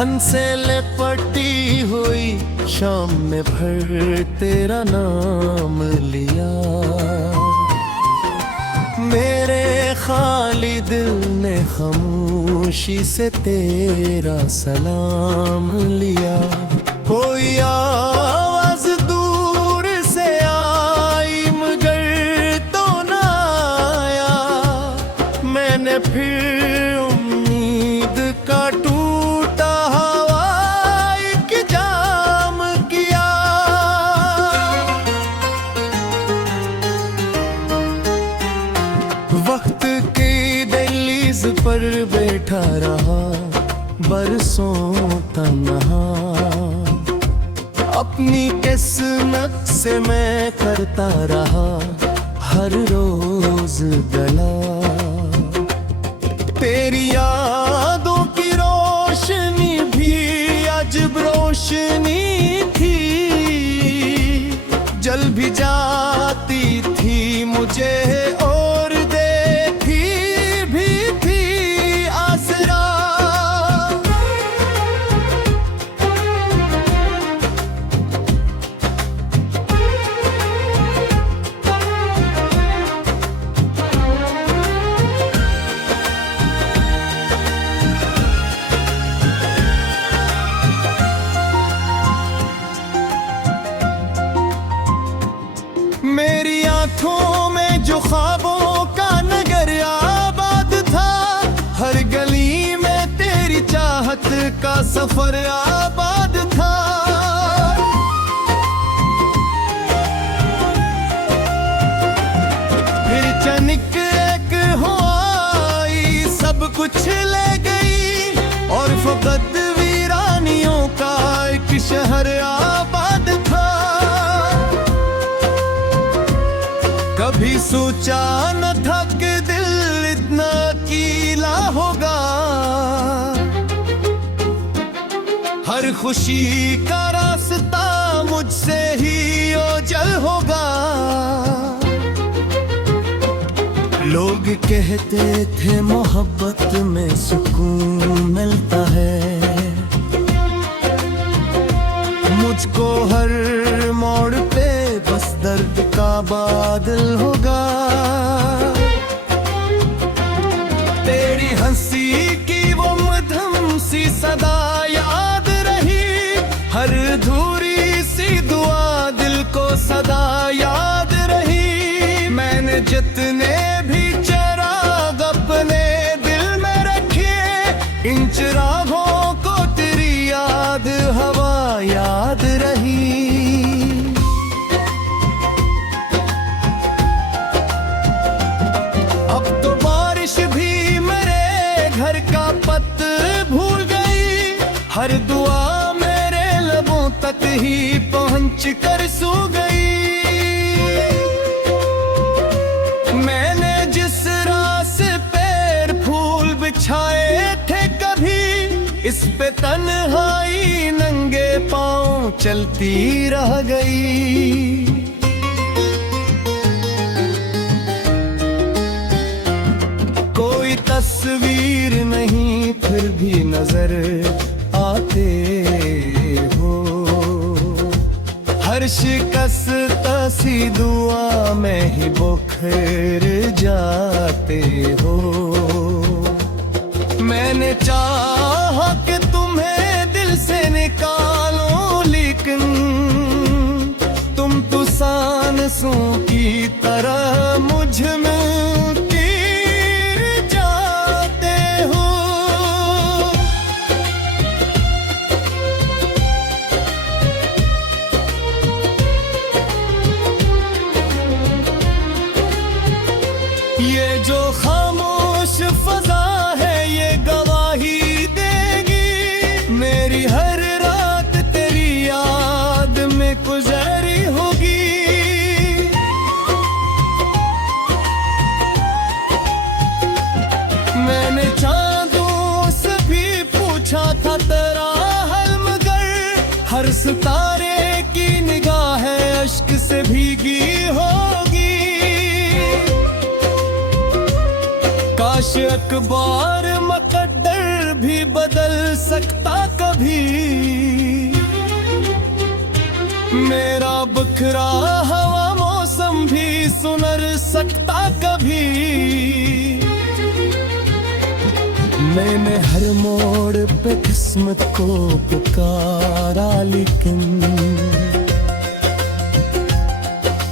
धन से लिपटी हुई शाम में भर तेरा नाम लिया। मेरे खाली दिल ने खामोशी से तेरा सलाम लिया। कोई आवाज दूर से आई मगर तो ना आया। मैंने फिर उम्मीद का टूटा हवाई के जाम किया। वक्त की दहलीज पर बैठा रहा बरसों तन्हा। अपनी किस्मत से मैं करता रहा हर रोज गला। तेरी यादों की रोशनी भी अजब रोशनी थी। जल भी जाती थी मुझे और देखी भी थी आसरा। मेरी आंखों में जो ख्वाबों का नगर आबाद था। हर गली में तेरी चाहत का सफर आबाद था। फिर चनिक एक हो आई सब कुछ ले गई। और फकत वीरानियों का एक शहर आबाद था। कभी सोचा न था कि दिल इतना कीला होगा। हर खुशी का रास्ता मुझसे ही ओझल होगा। लोग कहते थे मोहब्बत में सुकून मिलता है। मुझको हर मोड़ पे बस दर्द का बादल होगा। तेरी हंसी की वो मधुर सी सदा याद रही। हर अधूरी सी दुआ दिल को सदा याद रही। मैंने जितने भी चिराग अपने दिल में रखे इन चिरागों को तेरी याद हवा याद रही। अब तो बारिश भी मेरे घर का पत भूल गई। हर दुआ मेरे लबों तक ही पहुंच कर सो गई। मैंने जिस रास्ते पैर फूल बिछाए थे कभी इस पे तन्हाई नंगे पांव चलती रह गई। कोई तस्वीर नहीं फिर भी नजर आते हो। हर शिकस्त सी दुआ में ही बिखर जाते हो। मैंने चाहा कि तुम्हें दिल से निकालो लेकिन तुम तो सांसों की तरह मुझ में गिर जाते हो। ये जो खामोश फजा है ये गवाही देगी। मेरी हर रात तेरी याद में गुजरी होगी। मैंने चांदों से भी पूछा था तेरा हाल मगर हर सितारे की निगाह अश्क से भीगी होगी। काश अखबार मुकद्दर भी बदल सकता कभी। कभी। मेरा बखरा हवा मौसम भी सुनर सकता कभी। मैंने हर मोड़ पे किस्मत को पुकारा, लेकिन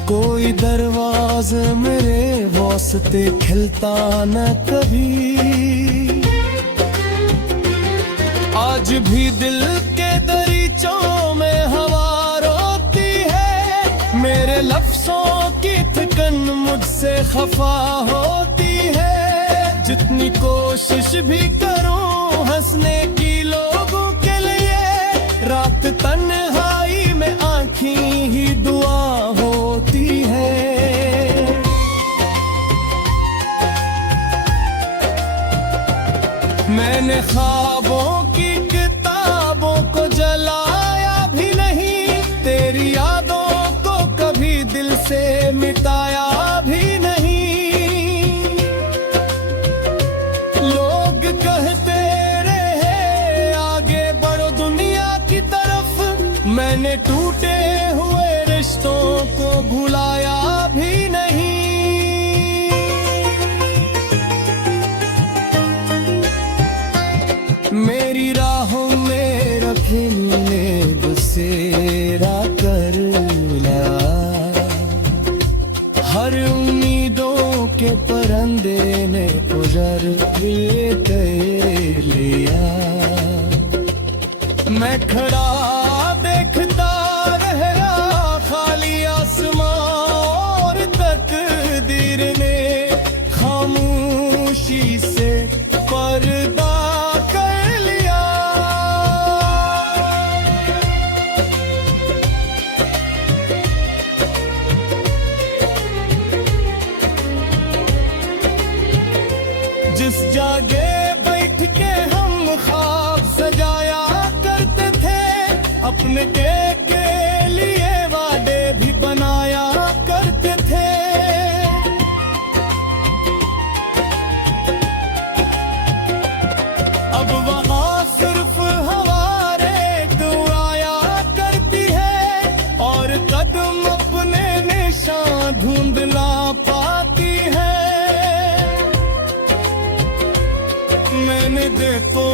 कोई दरवाज़ा मेरे वास्ते खिलता न कभी। आज भी दिल के दरीचों में हवा रोती है, मेरे लफ्ज़ों की थकन मुझसे खफा होती है। जितनी कोशिश भी करूं हंसने की लोगों के लिए, रात तन्हाई में आँखें ही दुआ होती है। मैंने ख्वाबों की किताबों को जलाया भी नहीं, तेरी यादों को कभी दिल से मिटाया भी नहीं। लोग कहते रहे आगे बढ़ो दुनिया की तरफ, मैंने टूटे हुए रिश्तों को भुलाया भी नहीं। मेरी राहों में रखे नीले बसेरा कर लिया, हर उम्मीदों के परंदे ने उजर लिया। मैं खड़ा देखता रहा खाली आसमां और तकदीर ने खामोशी से पर्दा कर लिया। जिस जागे बैठ के हम ख्वाब सजाया करते थे, अपने के लिए वादे भी बनाया करते थे। अब वहाँ सिर्फ हवा रेत उड़ाया करती है, और कदम अपने निशान ढूंढ ना पाती है। मैंने देखो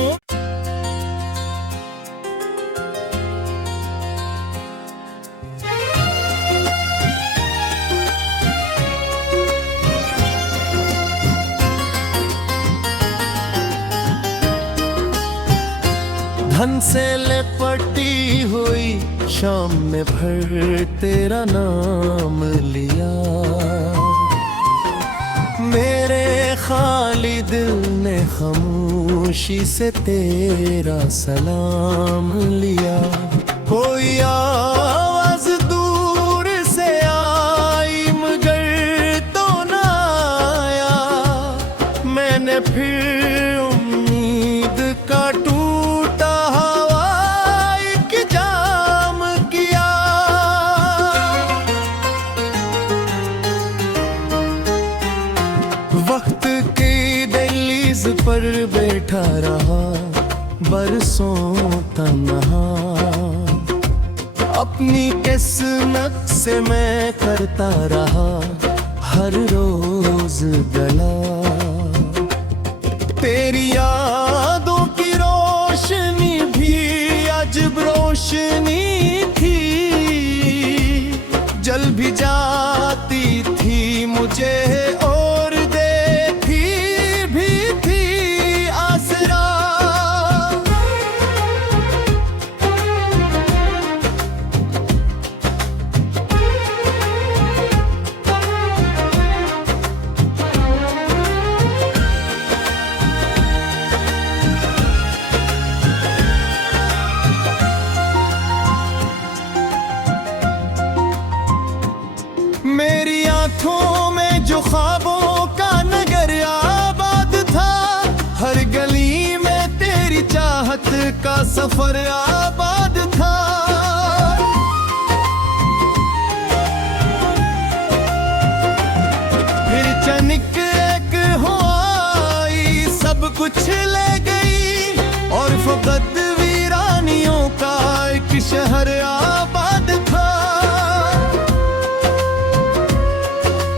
धन से लिपटी हुई शाम में भर तेरा नाम लिया। मेरे खाली दिल ने खामोशी से तेरा सलाम लिया। कोई आवाज दूर से आई मगर तो ना आया, मैंने फिर उम्मीद का टूटा हवाई की जाम किया। वक्त की दहलीज पर बैठा रहा बरसों तन्हा, अपनी किस्मत से मैं करता रहा हर रोज गला। तेरी यादों की रोशनी भी अजब रोशनी थी, जल भी जाती थी मुझे और देखी भी थी आसरा। मेरी आंखों में जो ख्वाबों का नगर आबाद था, हर गली में तेरी चाहत का सफर आबाद था। फिर चनिक एक हो आई सब कुछ ले गई, और फकत वीरानी शहर आबाद था।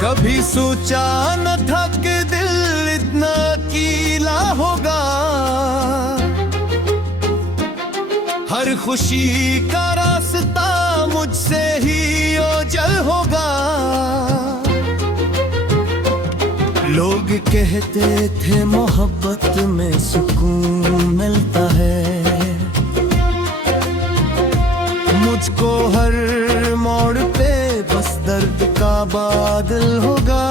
कभी सोचा न था कि दिल इतना कीला होगा, हर खुशी का रास्ता मुझसे ही ओझल होगा। लोग कहते थे मोहब्बत में सुकून मिलता है, मुझको हर मोड़ पे बस दर्द का बादल होगा।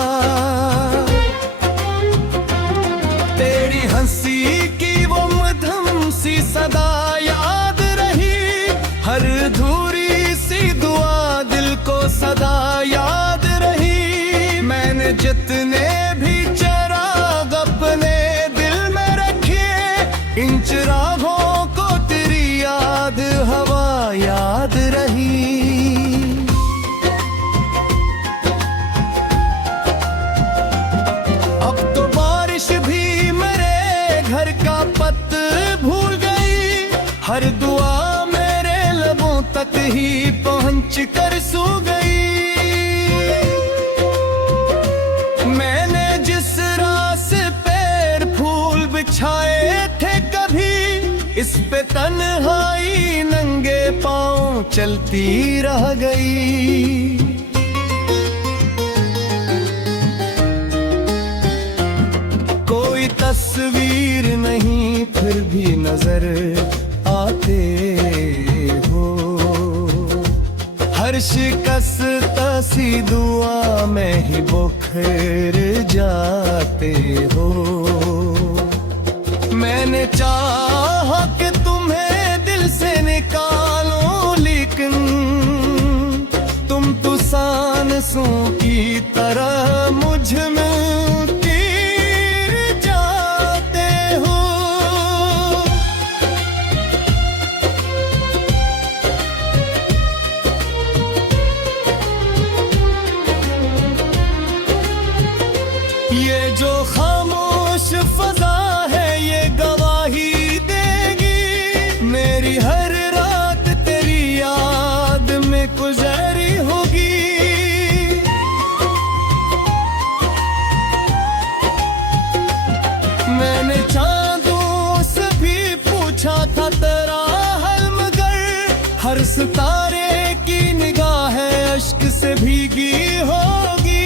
तेरी हंसी की वो मधुर सी सदा याद रही, हर अधूरी सी दुआ दिल को सदा याद रही। मैंने जितने भी चिराग अपने दिल में रखे, इन चिरागों को तेरी याद हवा याद रही। अब तो बारिश भी मेरे घर का पत भूल गई, हर दुआ मेरे लबों तक ही पहुंच कर सो गई। मैंने जिस रास्ते पैर फूल बिछाए थे कभी, इस पे तन्हाई नंगे पांव चलती रह गई। कोई तस्वीर नहीं फिर भी नजर आते हो, हर शिकस्त सी दुआ में ही बिखर जाते हो। मैंने चाहा कि तुम्हें दिल से निकालो, लेकिन तुम तो सांसों की तरह मुझ में गिर जाते हो। ये जो खामोश फजा है ये गवाही देगी, मेरी हर रात तेरी याद में गुजरी होगी। मैंने चांदों से भी पूछा था तेरा हाल, मगर हर सितारे की निगाह अश्क से भीगी होगी।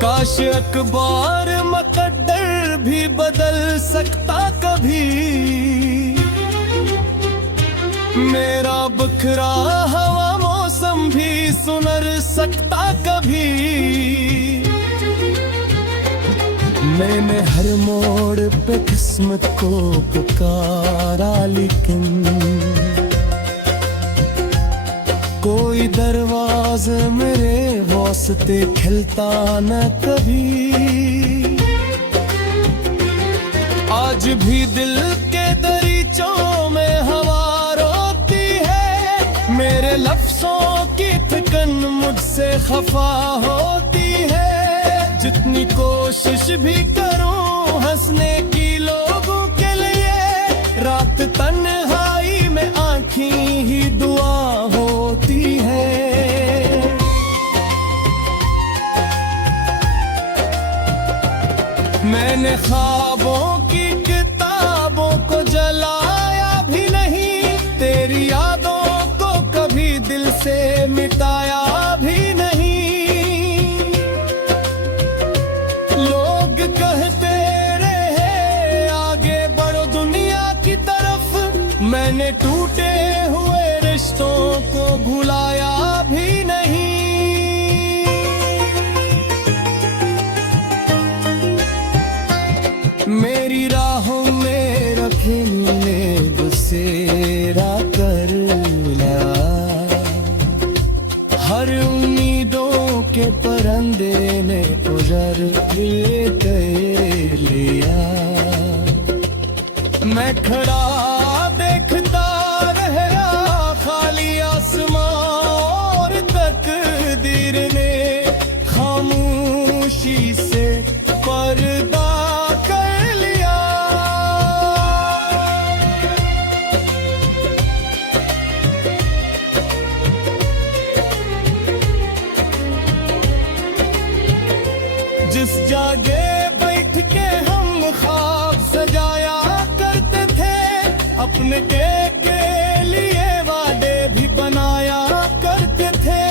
काश अखबार मुकद्दर भी बदल सकता कभी, मेरा बिखरा हवा मौसम भी सुनर सकता कभी। मैंने हर मोड़ पे किस्मत को पुकारा, लेकिन कोई दरवाज़ा मेरे वास्ते खिलता न कभी। आज भी दिल के दरीचों में हवा रोती है, मेरे लफ्ज़ों की थकन मुझसे खफा होती है। जितनी कोशिश भी करूं हंसने की लोगों के लिए, रात तन्हाई में आँखें ही दुआ होती है। मैंने ख्वाबों की किताबों को जलाया भी नहीं, तेरी यादों को कभी दिल से मिटाया भी नहीं। लोग कहते रहे आगे बढ़ो दुनिया की तरफ, मैंने टूटे हुए रिश्तों को भुलाया भी नहीं। मेरी राहों में रखे नीले बसेरा कर लिया, हर उम्मीदों के परिंदे ने उजर लिया। मैं खड़ा देखता रहा खाली आसमां, और तकदीर ने खामोशी से पर्दा कर लिया। सपने के लिए वादे भी बनाया करते थे।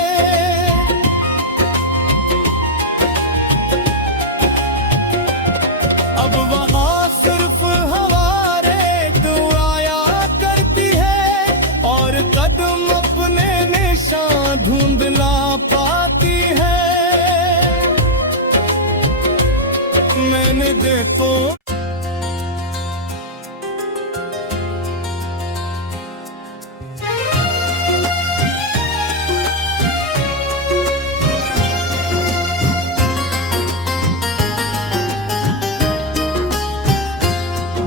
अब वहाँ सिर्फ हवारे दुआया करती है और कदम अपने निशान ढूंढ ना पाती है। मैंने देखो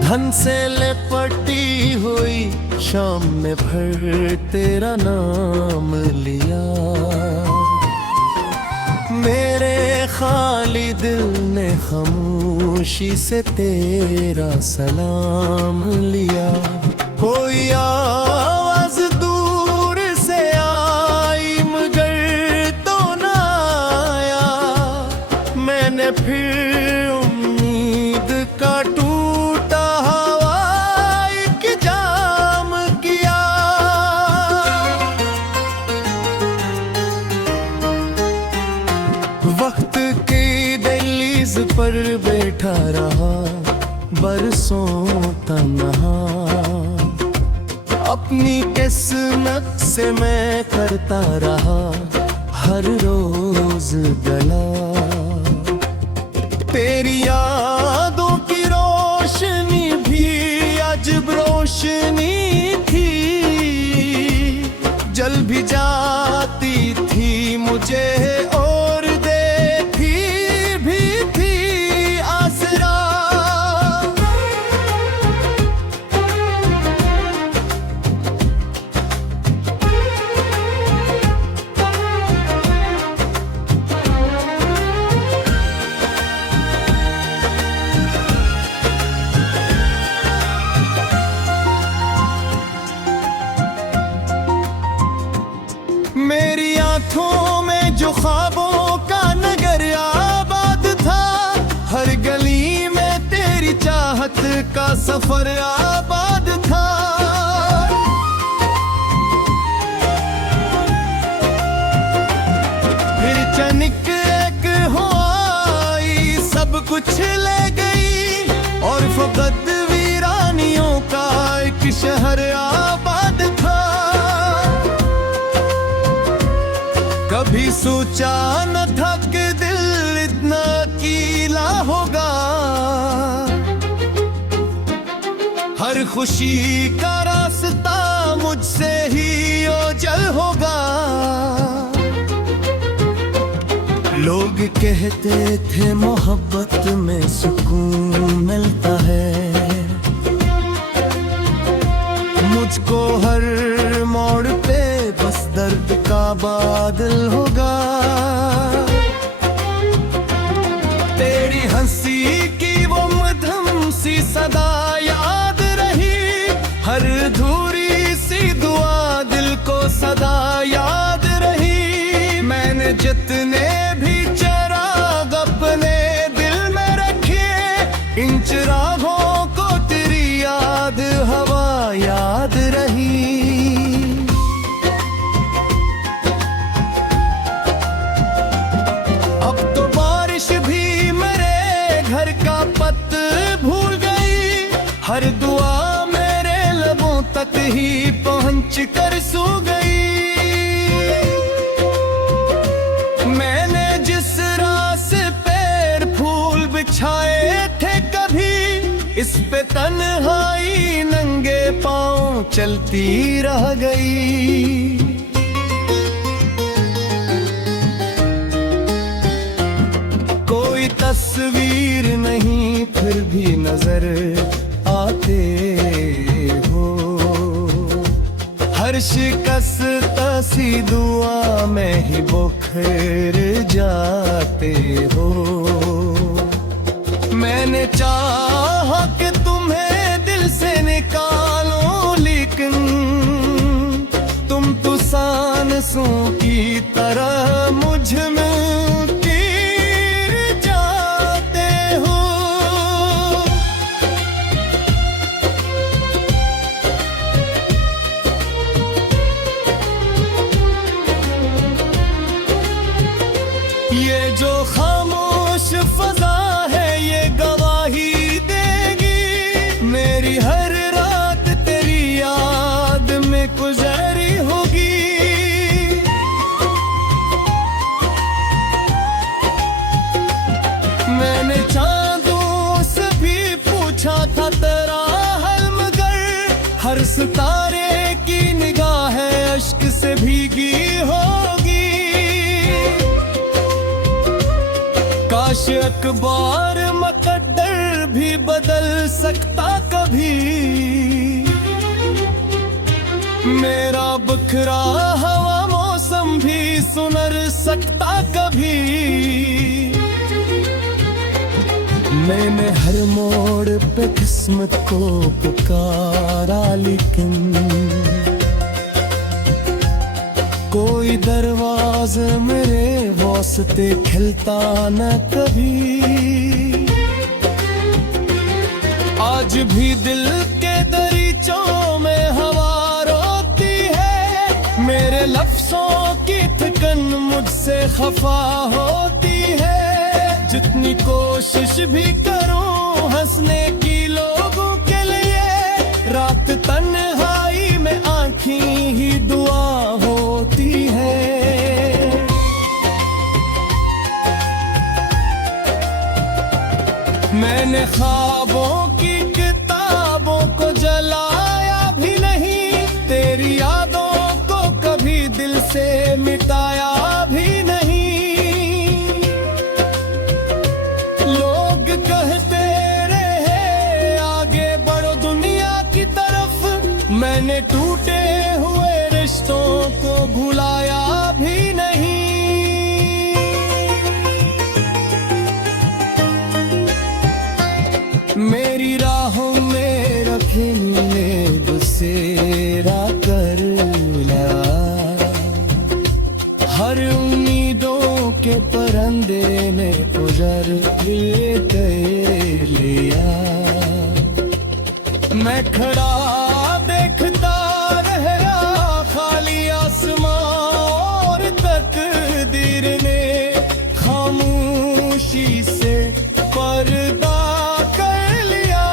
धन से लिपटी हुई शाम में भर तेरा नाम लिया। मेरे खाली दिल ने खामोशी से तेरा सलाम लिया। कोई आवाज दूर से आई मगर तो ना आया। मैंने फिर उम्मीद का टूटा हवाई की जाम किया। वक्त की दहलीज पर बैठा रहा बरसों तन्हा। अपनी किस्मत से मैं करता रहा हर रोज गला। तेरी यादों की रोशनी भी अजब रोशनी थी। जल भी जाती थी मुझे और देती भी थी आसरा। मेरी आंखों में जो ख्वाबों का नगर आबाद था। हर गली में तेरी चाहत का सफर आबाद था। फिर चनिक एक हो आई सब कुछ ले गई और फकत वीरानियों का एक शहर आबाद था। कभी सोचा न था कि दिल इतना कीला होगा। हर खुशी का रास्ता मुझसे ही ओझल होगा। लोग कहते थे मोहब्बत में सुकून मिलता है। मुझको हर मोड़ पे बस दर्द का बादल होगा। तेरी हंसी की वो मधुर सी सदा याद रही। हर अधूरी सी दुआ दिल को सदा याद रही। मैंने जितने भी चिराग अपने दिल में रखे इन चिरागों को तेरी याद हवा याद रही। अब तो बारिश भी मेरे घर का पत भूल गई। हर दुआ मेरे लबों तक ही पहुंच कर सो गई। मैंने जिस रास्ते पैर फूल बिछाए थे कभी इस पे तन्हाई नंगे पांव चलती रह गई। कोई तस्वीर नहीं फिर भी नजर आते हो। हर शिकस्त सी दुआ में ही बिखर जाते हो। मैंने चाहा कि तुम्हें दिल से निकालो लेकिन तुम तो सांसों की तरह मुझ में गिर जाते हो। सितारे की निगाहें अश्क से भीगी होगी। काश अखबार मुकद्दर भी बदल सकता कभी, मेरा बखरा हवा मौसम भी सुनर सकता कभी। मैंने हर मोड़ पे किस्मत को पुकारा, लेकिन कोई दरवाज़ा मेरे वास्ते खिलता न कभी। आज भी दिल के दरीचों में हवा रोती है, मेरे लफ्ज़ों की थकन मुझसे खफा होती है। जितनी कोशिश भी करूं हंसने की लोगों के लिए, रात तन्हाई में आँखें ही दुआ होती है। मैंने ख्वाबों की किताबों को जलाया भी नहीं, तेरी यादों को कभी दिल से मिटाया भी नहीं। लोग कहते रहे आगे बढ़ो दुनिया की तरफ, मैंने टूटे हुए रिश्तों को भुलाया भी नहीं। मेरी राहों में रखने बसेरा कर लिया, हर उम्मीदों के परंदे ने उजर कर लिया। मैं खड़ा देखता रहा खाली आसमां और तकदीर ने खामोशी से पर्दा कर लिया।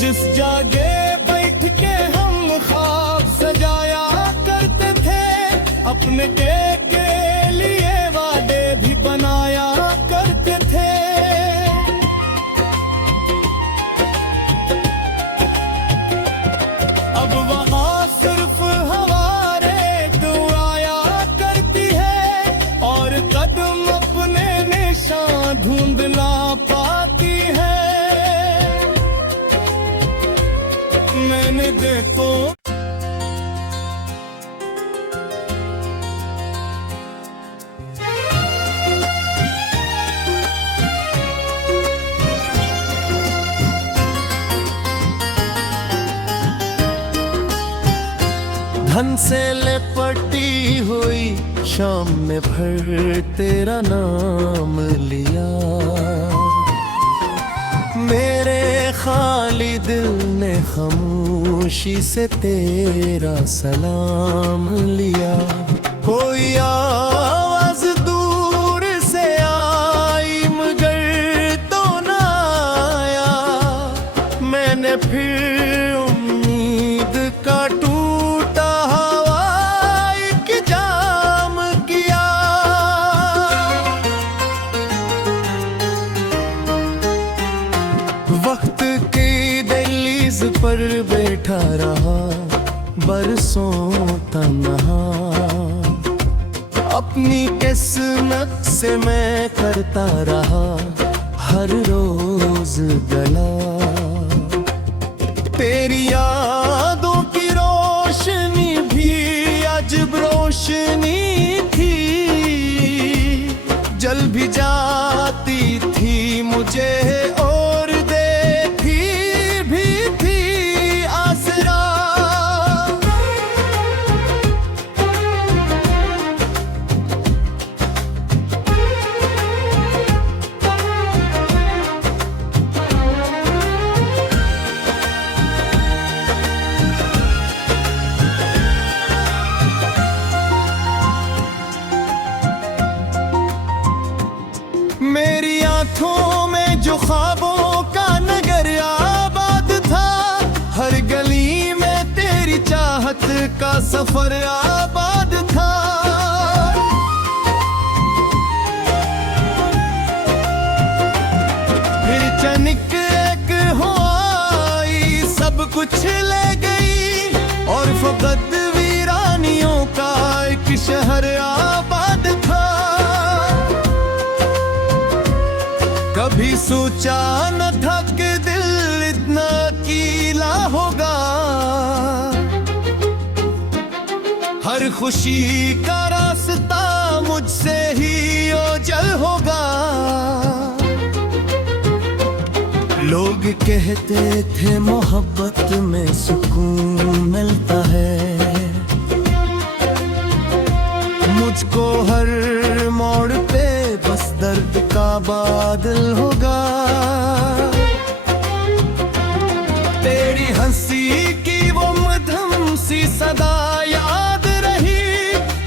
जिस जगह बैठ के हम ख्वाब सजाया करते थे, अपने के लिए वादे भी बनाया करते थे। अब वहाँ सिर्फ हवारे आया करती है, और कदम अपने निशान ढूंढ ना पाती है। मैंने देखो धन से लिपटी हुई शाम में भर तेरा नाम लिया, मेरे खाली दिल ने खामोशी से तेरा सलाम लिया। कोई आवाज दूर से आई मगर तो ना आया, मैंने फिर उम्मीद का टूटा हवाई की जाम किया। वक्त की दहलीज पर बैठा रहा बरसों तन्हा, अपनी किस्मत से मैं करता रहा हर रोज गला। तेरी यादों की रोशनी भी अजब रोशनी थी, जल भी जाती थी मुझे और देखी भी थी आसरा। मेरी आंखों में जो ख्वाबों का नगर आबाद था, हर गली में तेरी चाहत का सफर आबाद था। कुछ ले गई और फकत वीरानियों का एक शहर आबाद था। कभी सोचा न था कि दिल इतना अकेला होगा, हर खुशी का रास्ता मुझसे ही ओझल होगा। लोग कहते थे मोहब्बत में सुकून मिलता है, मुझको हर मोड़ पे बस दर्द का बादल होगा। तेरी हंसी की वो मधुर सी सदा याद रही,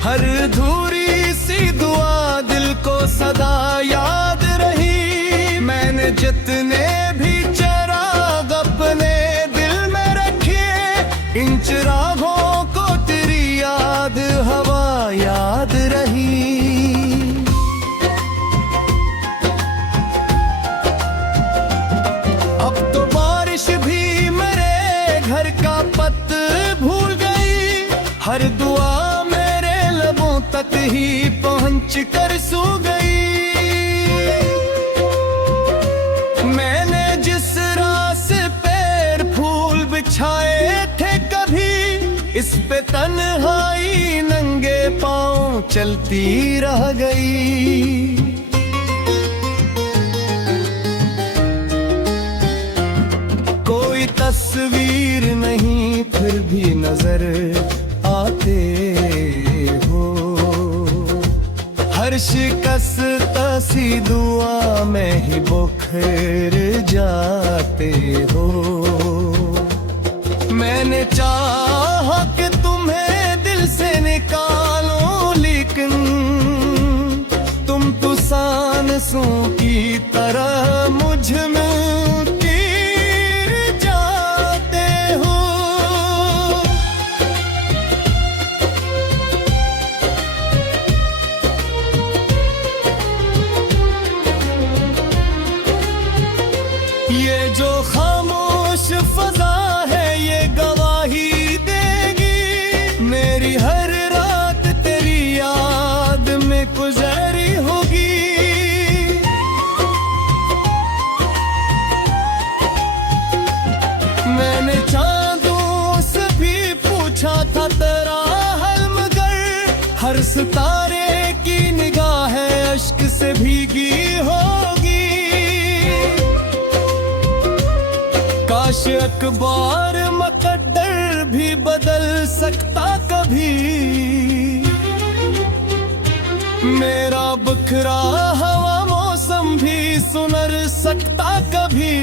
हर अधूरी सी दुआ दिल को सदा याद रही। मैंने जितने भी चिराग अपने दिल में रखे, इन चिरागों को तेरी याद हवा याद रही। अब तो बारिश भी मेरे घर का पत भूल गई, हर दुआ मेरे लबों तक ही पहुंच कर सो गई। मैंने जिस रास्ते पैर फूल बिछाए थे कभी, इस पे तन्हाई नंगे पांव चलती रह गई। कोई तस्वीर नहीं फिर भी नजर आते हो, हर शिकस्त सी दुआ में ही बुखर जाते हो। मैंने चाहा कि तुम्हें दिल से निकालो, लेकिन तुम तो सांसों की तरह मुझ में गिर जाते हो। ये जो खामोश फजा है ये गवाही देगी, मेरी हर रात तेरी याद में गुजरी होगी। मैंने चांदों से भी पूछा था तेरा हाल, मगर हर सितारे की निगाह अश्क से भीगी होगी। काश अखबार मुकद्दर भी बदल सकता कभी, मेरा बिखरा हवा मौसम भी सुनर सकता कभी।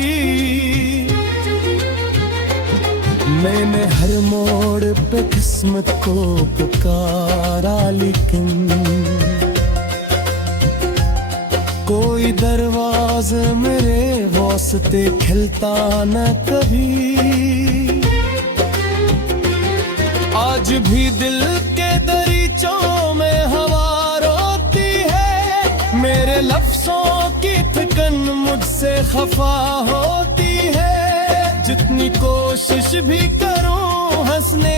मैंने हर मोड़ पे किस्मत को पुकारा, लेकिन कोई दरवाज़ा मेरे वास्ते खिलता न कभी। आज भी दिल के दरीचों में हवा रोती है, मेरे लफ्ज़ों की थकन मुझसे खफा होती है। जितनी कोशिश भी करूं हंसने